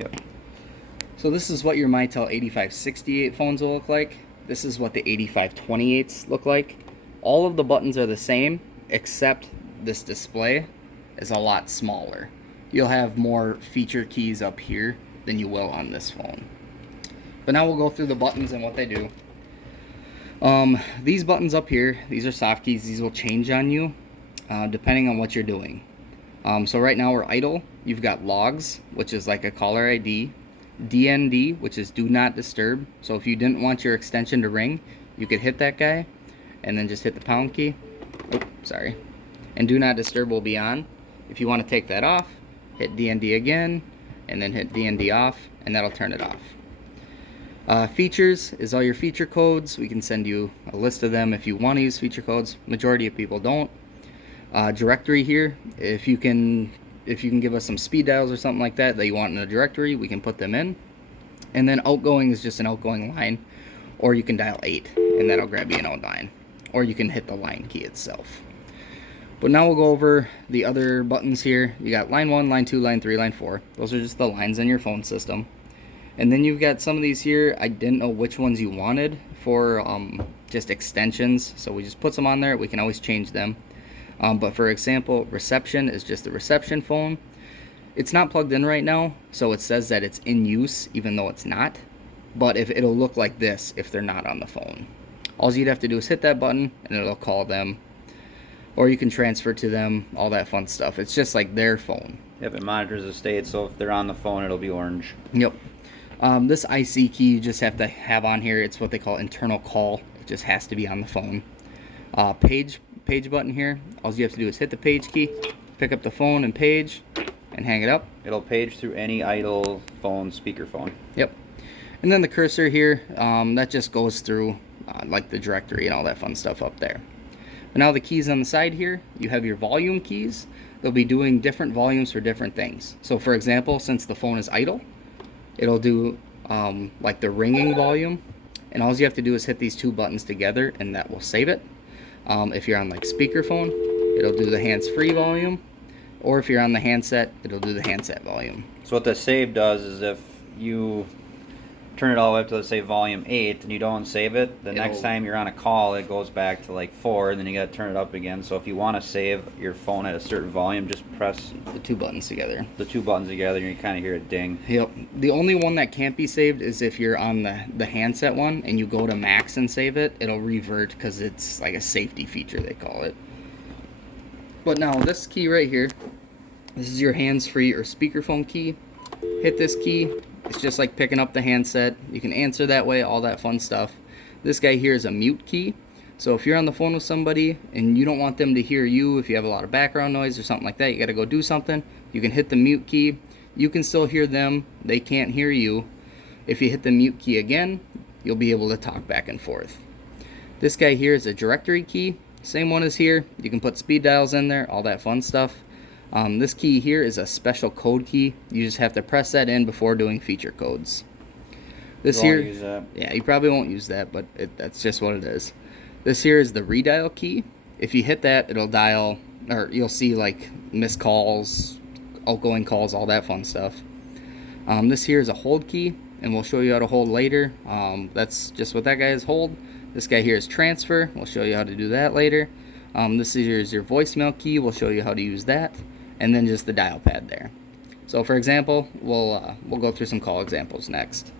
Yep. So this is what your Mitel 8568 phones will look like. This is what the 8528s look like. All of the buttons are the same, except this display is a lot smaller. You'll have more feature keys up here than you will on this phone. But now we'll go through the buttons and what they do. These buttons up here, these are soft keys. These will change on you depending on what you're doing. So right now we're idle. You've got logs, which is like a caller ID. DND, which is do not disturb. So if you didn't want your extension to ring, you could hit that guy and then just hit the pound key. Oh, sorry. And do not disturb will be on. If you want to take that off, hit DND again and then hit DND off, and that'll turn it off. Features is all your feature codes. We can send you a list of them if you want to use feature codes. Majority of people don't. Directory here, if you can give us some speed dials or something like that you want in a directory, we can put them in. And then outgoing is just an outgoing line, or you can dial 8 and that'll grab you an out line, or you can hit the line key itself. But now we'll go over the other buttons here. You got line 1, line 2, line 3, line 4. Those are just the lines in your phone system. And then you've got some of these here. I didn't know which ones you wanted for just extensions, so we just put some on there. We can always change them. But for example, reception is just the reception phone. It's not plugged in right now, so it says that it's in use even though it's not. But if it'll look like this if they're not on the phone. All you'd have to do is hit that button and it'll call them. Or you can transfer to them, all that fun stuff. It's just like their phone. Yep, it monitors the state, so if they're on the phone, it'll be orange. Yep. This IC key you just have to have on here. It's what they call internal call. It just has to be on the phone. Page button here. All you have to do is hit the page key, pick up the phone and page, and hang it up. It'll page through any idle phone, speakerphone. Yep. And then the cursor here, that just goes through like the directory and all that fun stuff up there. But now the keys on the side here, you have your volume keys. They'll be doing different volumes for different things. So for example, since the phone is idle, it'll do like the ringing volume. And all you have to do is hit these two buttons together and that will save it. If you're on like speakerphone, it'll do the hands-free volume. Or if you're on the handset, it'll do the handset volume. So what the save does is if you turn it all the way up to, let's say, volume 8 and you don't save it, the next time you're on a call it goes back to like 4 and then you got to turn it up again. So if you want to save your phone at a certain volume, just press the two buttons together. The two buttons together and you kind of hear it ding. Yep. The only one that can't be saved is if you're on the handset one and you go to max and save it, it'll revert because it's like a safety feature they call it. But now this key right here, this is your hands-free or speakerphone key. Hit this key. It's just like picking up the handset. You can answer that way, all that fun stuff. This guy here is a mute key. So if you're on the phone with somebody and you don't want them to hear you, if you have a lot of background noise or something like that, you got to go do something, you can hit the mute key. You can still hear them. They can't hear you. If you hit the mute key again, you'll be able to talk back and forth. This guy here is a directory key. Same one as here. You can put speed dials in there, all that fun stuff. This key here is a special code key. You just have to press that in before doing feature codes. This here, use that. Yeah, you probably won't use that, but that's just what it is. This here is the redial key. If you hit that, it'll dial, or you'll see like missed calls, outgoing calls, all that fun stuff. This here is a hold key, and we'll show you how to hold later. That's just what that guy is, hold. This guy here is transfer. We'll show you how to do that later. This is your voicemail key. We'll show you how to use that. And then just the dial pad there. So for example, we'll go through some call examples next.